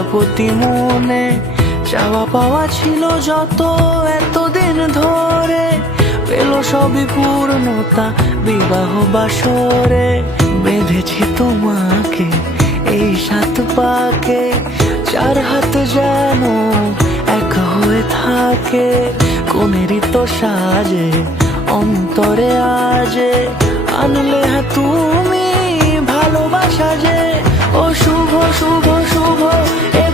প্রজাপতি মনে চাওয়া পাওয়া ছিল যত এতদিন ধরে, পেল সবই পূর্ণতা বিবাহ বাসরে। বেঁধেছি তোমাকে এই 7 পাকে, 4 হাত যেন এক হয়ে থাকে। কোনেরই তো সাজে অন্তরে আজে আনলে তুমি ভালোবাসা যে। ও শুভ শুভ শুভ এ